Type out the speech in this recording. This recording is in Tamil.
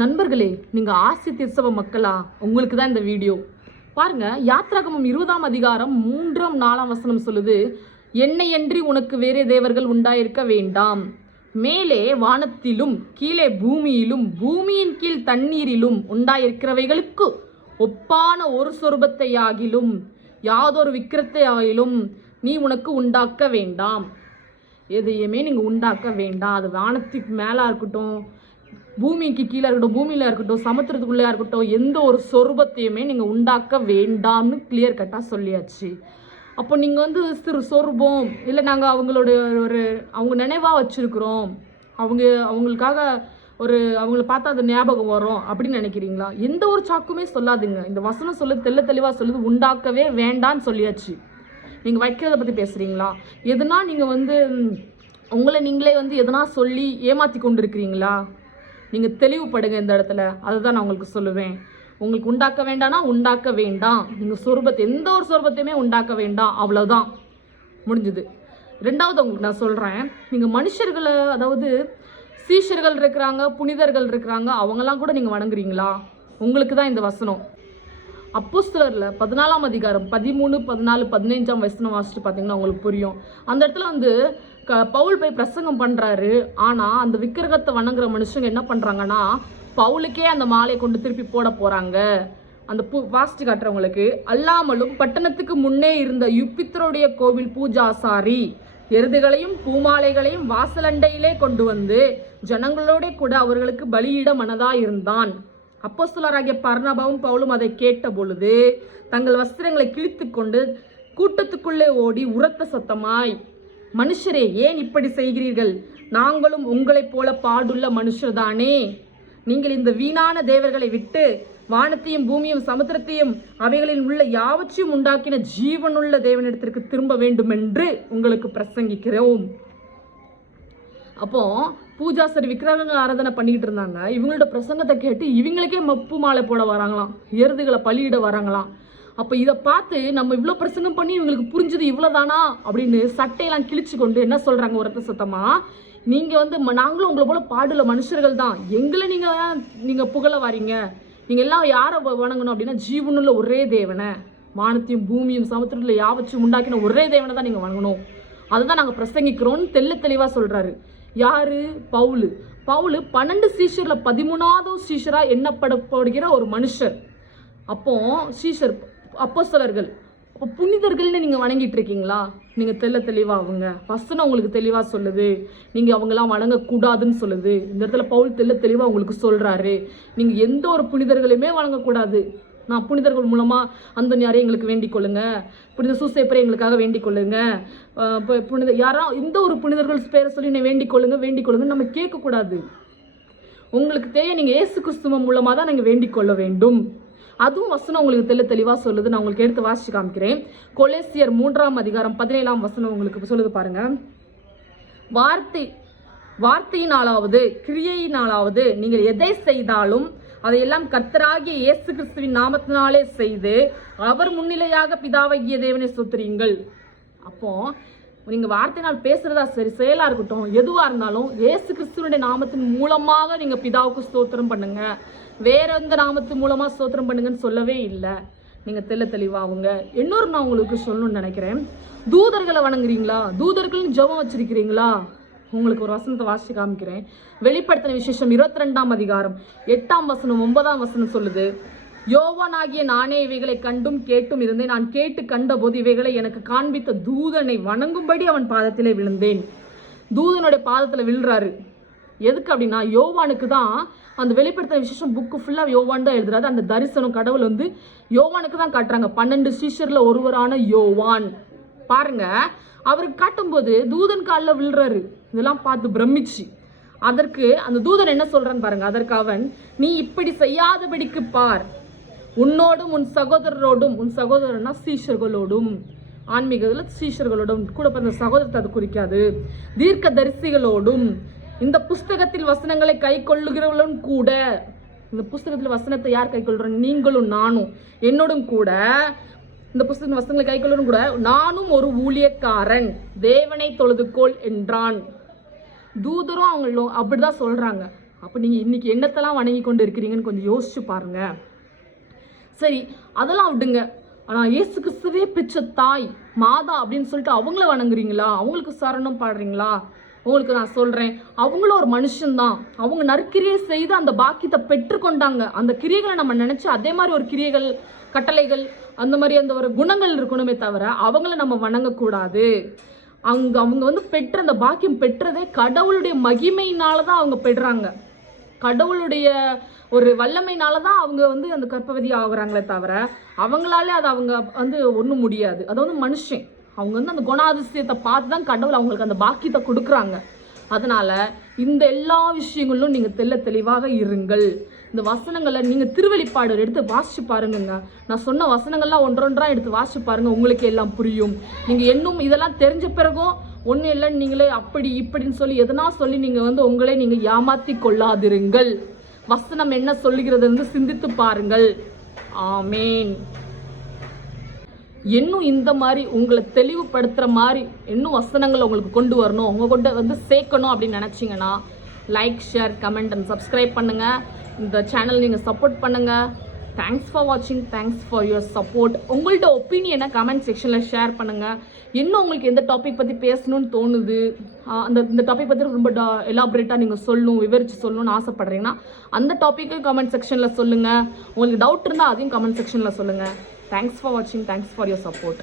நண்பர்களே, நீங்க ஆசி திருச்சபை மக்களா? உங்களுக்கு தான் இந்த வீடியோ பாருங்க. யாத்ராகமம் 20ஆம் அதிகாரம் 3ஆம் 4ஆம் வசனம் சொல்லுது, என்னையன்றி உனக்கு வேறே தேவர்கள் உண்டாயிருக்க வேண்டாம். மேலே வானத்திலும் கீழே பூமியிலும் பூமியின் கீழ் தண்ணீரிலும் உண்டாயிருக்கிறவைகளுக்கு ஒப்பான ஒரு சொரூபத்தை ஆகிலும் யாதொரு விக்கிரத்தை ஆகிலும் நீ உனக்கு உண்டாக்க வேண்டாம். எதையுமே நீங்கள் உண்டாக்க வேண்டாம். அது வானத்துக்கு மேலே இருக்கட்டும், பூமிக்கு கீழே இருக்கட்டும், பூமியில் இருக்கட்டும், சமுத்திரத்துக்குள்ளே இருக்கட்டும், எந்த ஒரு சொரூபத்தையுமே நீங்கள் உண்டாக்க வேண்டாம்னு கிளியர் கட்டாக சொல்லியாச்சு. அப்போ நீங்கள் சிறு சொரூபம் இல்லை, நாங்கள் அவங்க நினைவாக வச்சுருக்குறோம், அவங்களுக்காக அவங்கள பார்த்தா அது ஞாபகம் வரும் அப்படின்னு நினைக்கிறீங்களா? எந்த ஒரு சாக்குமே சொல்லாதுங்க. இந்த வசனம் சொல்லுது, தெளிவாக சொல்லுது, உண்டாக்கவே வேண்டான்னு சொல்லியாச்சு. நீங்கள் வைக்கிறத பற்றி பேசுகிறீங்களா? எதுனா நீங்கள் உங்களை நீங்களே எதனா சொல்லி ஏமாற்றி கொண்டு இருக்கிறீங்களா? நீங்கள் தெளிவுபடுங்க இந்த இடத்துல. அதுதான் நான் உங்களுக்கு சொல்லுவேன். உங்களுக்கு உண்டாக்க வேண்டாம்னா உண்டாக்க வேண்டாம். நீங்கள் எந்த ஒரு சொரூபத்தையுமே உண்டாக்க வேண்டாம், அவ்வளோதான், முடிஞ்சுது. ரெண்டாவது உங்களுக்கு நான் சொல்கிறேன், நீங்கள் மனுஷர்களை, அதாவது சீஷர்கள் இருக்கிறாங்க, புனிதர்கள் இருக்கிறாங்க, அவங்கெல்லாம் கூட நீங்கள் வணங்குறீங்களா? உங்களுக்கு தான் இந்த வசனம். அப்போஸ்தலர்ல 14ஆம் அதிகாரம் 13, 14, 15ஆம் வசனம் வாசிச்சுட்டு பார்த்தீங்கன்னா உங்களுக்கு புரியும். அந்த இடத்துல பவுல் போய் பிரசங்கம் பண்ணுறாரு. ஆனால் அந்த விக்கிரகத்தை வணங்குற மனுஷங்க என்ன பண்ணுறாங்கன்னா, பவுலுக்கே அந்த மாலையை கொண்டு திருப்பி போட போகிறாங்க. அந்த வாசிச்சு காட்டுறவங்களுக்கு, அல்லாமலும் பட்டணத்துக்கு முன்னே இருந்த யுப்பித்தருடைய கோவில் பூஜாசாரி எருதுகளையும் பூமாலைகளையும் வாசலண்டையிலே கொண்டு வந்து ஜனங்களோட கூட அவர்களுக்கு பலியிட மனதா இருந்தான். அப்போஸ்தலராகிய பர்னபாவும் பவுலும் அதை கேட்ட பொழுது தங்கள் வஸ்திரங்களை கிழித்து கொண்டு கூட்டத்துக்குள்ளே ஓடி உரத்த சத்தமாய், மனுஷரே, ஏன் இப்படி செய்கிறீர்கள்? நாங்களும் உங்களைப் போல பாடுள்ள மனுஷர்தானே. நீங்கள் இந்த வீணான தேவர்களை விட்டு வானத்தையும் பூமியும் சமுத்திரத்தையும் அவைகளில் உள்ள யாவற்றையும் உண்டாக்கின ஜீவனுள்ள தேவனிடத்திற்கு திரும்ப வேண்டும் என்று உங்களுக்கு பிரசங்கிக்கிறோம். அப்போ பூஜாசரி விக்கிரகங்கள் ஆராதனை பண்ணிக்கிட்டு இருந்தாங்க. இவங்களோட பிரசங்கத்தை கேட்டு இவங்களுக்கே மப்பு மாலை போட வராங்களாம், எருதுகளை பலியிட வராங்களாம். அப்போ இதை பார்த்து நம்ம இவ்வளோ பிரசங்கம் பண்ணி இவங்களுக்கு புரிஞ்சது இவ்வளோதானா அப்படின்னு சட்டையெல்லாம் கிழிச்சு கொண்டு என்ன சொல்கிறாங்க ஒருத்த சத்தமா, நீங்கள் நாங்களும் உங்களை போல பாடுள்ள மனுஷர்கள் தான், எங்களை நீங்கள் புகழ வாரீங்க. நீங்கள் எல்லாம் யாரை வணங்கணும் அப்படின்னா, ஜீவனுள்ள ஒரே தேவனை, வானத்தையும் பூமியும் சமுத்திரத்தில் யாவற்றையும் உண்டாக்கின ஒரே தேவனை தான் நீங்கள் வணங்கணும். அதுதான் நாங்கள் பிரசங்கிக்கிறோன்னு தெளிவாக சொல்கிறாரு. யாரு? பவுலு. 12 சீஷர்ல 13ஆவது சீஷரா எண்ணப்படப்படுகிற ஒரு மனுஷர். அப்போ சீஷர், அப்போஸ்தலர்கள், அப்போ புனிதர்கள்னு நீங்கள் வணங்கிட்டு இருக்கீங்களா? நீங்கள் தெளிவா அவங்க வசனம் உங்களுக்கு தெளிவாக சொல்லுது, நீங்கள் அவங்களாம் வணங்கக்கூடாதுன்னு சொல்லுது. இந்த இடத்துல பவுல் தெளிவாக உங்களுக்கு சொல்கிறாரு, நீங்கள் எந்த ஒரு புனிதர்களையுமே வணங்கக்கூடாது. நான் புனிதர்கள் மூலமாக அந்தோனியாரை எங்களுக்கு வேண்டிக் கொள்ளுங்க, புனித சூசேப்பரை எங்களுக்காக வேண்டிக் கொள்ளுங்க, புனித யாரா இந்த ஒரு புனிதர்கள் பேரை சொல்லி நான் வேண்டிக் கொள்ளுங்க நம்ம கேட்கக்கூடாது. உங்களுக்கு தேவை நீங்கள் இயேசு கிறிஸ்துவ மூலமாக தான் நீங்கள் வேண்டிக் கொள்ள வேண்டும். அதுவும் வசனம் உங்களுக்கு தெளிவாக சொல்லுது. நான் உங்களுக்கு எடுத்து வாசிச்சு காமிக்கிறேன். கொலேசியர் 3ஆம் அதிகாரம் 17ஆம் வசனம் உங்களுக்கு சொல்லுது பாருங்க. வார்த்தையினாலாவது கிரியையினாலாவது நீங்கள் எதை செய்தாலும் அதையெல்லாம் கர்த்தராகிய இயேசு கிறிஸ்துவின் நாமத்தினாலே செய்து அவர் முன்னிலையாக பிதாவாகிய தேவனை ஸ்தோத்திரியுங்கள். அப்போ நீங்க வார்த்தையினால் பேசுறதா சரி, செயலா இருக்கட்டும், எதுவா இருந்தாலும் இயேசு கிறிஸ்துவனுடைய நாமத்தின் மூலமாக நீங்க பிதாவுக்கு ஸ்தோத்திரம் பண்ணுங்க, வேற எந்த நாமத்து மூலமா ஸ்தோத்திரம் பண்ணுங்கன்னு சொல்லவே இல்லை. நீங்க தெளிவாகுங்க. இன்னொரு நான் உங்களுக்கு சொல்லணும்னு நினைக்கிறேன். தூதர்களை வணங்குறீங்களா? தூதர்கள்னு ஜெபம் வச்சிருக்கிறீங்களா? உங்களுக்கு ஒரு வசனத்தை வாசிச்சு காமிக்கிறேன். வெளிப்படுத்தின விசேஷம் 22ஆம் அதிகாரம் 8ஆம் வசனம் 9ஆம் வசனம் சொல்லுது, யோவானாகிய நானே இவைகளை கண்டும் கேட்டும் இருந்தேன். நான் கேட்டு கண்டபோது இவைகளை எனக்கு காண்பித்த தூதனை வணங்கும்படி அவன் பாதத்திலே விழுந்தேன். தூதனுடைய பாதத்தில் விழுறாரு. எதுக்கு அப்படின்னா, யோவானுக்கு தான் அந்த வெளிப்படுத்தின விசேஷம் புக்கு ஃபுல்லாக யோவான் தான் எழுதுறாரு. அந்த தரிசனம் கடவுள் யோவானுக்கு தான் காட்டுறாங்க. 12 சீஷர்ல ஒருவரான யோவான் பாருங்க, அவருக்கு காட்டும்போது தூதன் காலில் விழுறாரு. இதெல்லாம் பார்த்து பிரமிச்சு அதற்கு அந்த தூதன் என்ன சொல்றான்னு பாருங்க. அதற்கு அவன், நீ இப்படி செய்யாதபடிக்கு பார், உன்னோடும் உன் சகோதரரோடும், உன் சகோதரனா சீஷர்களோடும், ஆன்மீகத்தில் சீஷர்களோடும் கூட பிறந்த சகோதரத்தை அது குறிக்காது, தீர்க்க தரிசிகளோடும், இந்த புஸ்தகத்தில் வசனங்களை கை கொள்ளுகிறவர்களும் கூட, இந்த புஸ்தகத்தில் வசனத்தை யார் கை கொள்றோம்? நீங்களும் நானும், என்னோடும் கூட இந்த புஸ்தகத்தின் வசனங்களை கை கொள்ளணும் கூட நானும் ஒரு ஊழியக்காரன், தேவனை தொழுதுகோள் என்றான். தூதரும் அவங்களும் அப்படிதான் சொல்றாங்க. அப்போ நீங்கள் இன்னைக்கு என்னத்தெல்லாம் வணங்கி கொண்டு இருக்கிறீங்கன்னு கொஞ்சம் யோசிச்சு பாருங்க. சரி, அதெல்லாம் விடுங்க. ஆனால் இயேசு கிறிஸ்துவே பெற்ற தாய் மாதா அப்படின்னு சொல்லிட்டு அவங்கள வணங்குறீங்களா? அவங்களுக்கு சரணம் பாடுறீங்களா? உங்களுக்கு நான் சொல்கிறேன், அவங்களும் ஒரு மனுஷன்தான். அவங்க நற்கிரியை செய்து அந்த பாக்கியத்தை பெற்றுக்கொண்டாங்க. அந்த கிரியைகளை நம்ம நினச்சி அதே மாதிரி ஒரு கிரியைகள், கட்டளைகள், அந்த மாதிரி அந்த ஒரு குணங்கள் இருக்கணுமே தவிர அவங்கள நம்ம வணங்கக்கூடாது. அவங்க வந்து பெற்ற அந்த பாக்கியம் பெற்றதே கடவுளுடைய மகிமையினால தான் அவங்க பெறுறாங்க. கடவுளுடைய ஒரு வல்லமையினால தான் அவங்க வந்து அந்த கர்ப்பவதி ஆகுறாங்களே தவிர அவங்களாலே அதை அவங்க வந்து ஒன்றும் முடியாது. அது வந்து மனுஷன் அவங்க வந்து அந்த குணாதிசயத்தை பார்த்து தான் கடவுள் அவங்களுக்கு அந்த பாக்கியத்தை கொடுக்குறாங்க. அதனால இந்த எல்லா விஷயங்களும் நீங்கள் தெளிவாக இருங்கள். இந்த வசனங்களை நீங்கள் திருவெளிப்பாடு எடுத்து வாசிச்சு பாருங்க. நான் சொன்ன வசனங்கள்லாம் ஒன்றொன்றா எடுத்து வாசிச்சு பாருங்க, உங்களுக்கு எல்லாம் புரியும். நீங்கள் இன்னும் இதெல்லாம் தெரிஞ்ச பிறகும் ஒன்றும் இல்லைன்னு நீங்களே அப்படி இப்படின்னு சொல்லி எதனா சொல்லி நீங்கள் வந்து உங்களே நீங்கள் ஏமாற்றி கொள்ளாதிருங்கள். வசனம் என்ன சொல்லுகிறது என்று சிந்தித்து பாருங்கள். ஆமேன். இன்னும் இந்த மாதிரி உங்களை தெளிவுபடுத்துகிற மாதிரி இன்னும் வசனங்களை உங்களுக்கு கொண்டு வரணும், உங்க கொண்டு வந்து சேர்க்கணும் அப்படின்னு நினச்சிங்கன்னா like, share, comment and subscribe பண்ணுங்கள். இந்த சேனல் நீங்கள் சப்போர்ட் பண்ணுங்கள். தேங்க்ஸ் ஃபார் வாட்சிங். Thanks for your support. உங்கள்ட்ட ஒப்பீனியனை கமெண்ட் செக்ஷனில் ஷேர் பண்ணுங்கள். இன்னும் உங்களுக்கு எந்த டாபிக் பற்றி பேசணும்னு தோணுது, இந்த டாபிக் பற்றி ரொம்ப எலாபரேட்டாக நீங்கள் விவரித்து சொல்லணும்னு ஆசைப்படுறீங்கன்னா அந்த டாப்பிக்கும் கமெண்ட் செக்ஷனில் சொல்லுங்கள். உங்களுக்கு டவுட் இருந்தால் அதையும் கமெண்ட் செக்ஷனில் சொல்லுங்கள். Thanks for watching. Thanks for your support.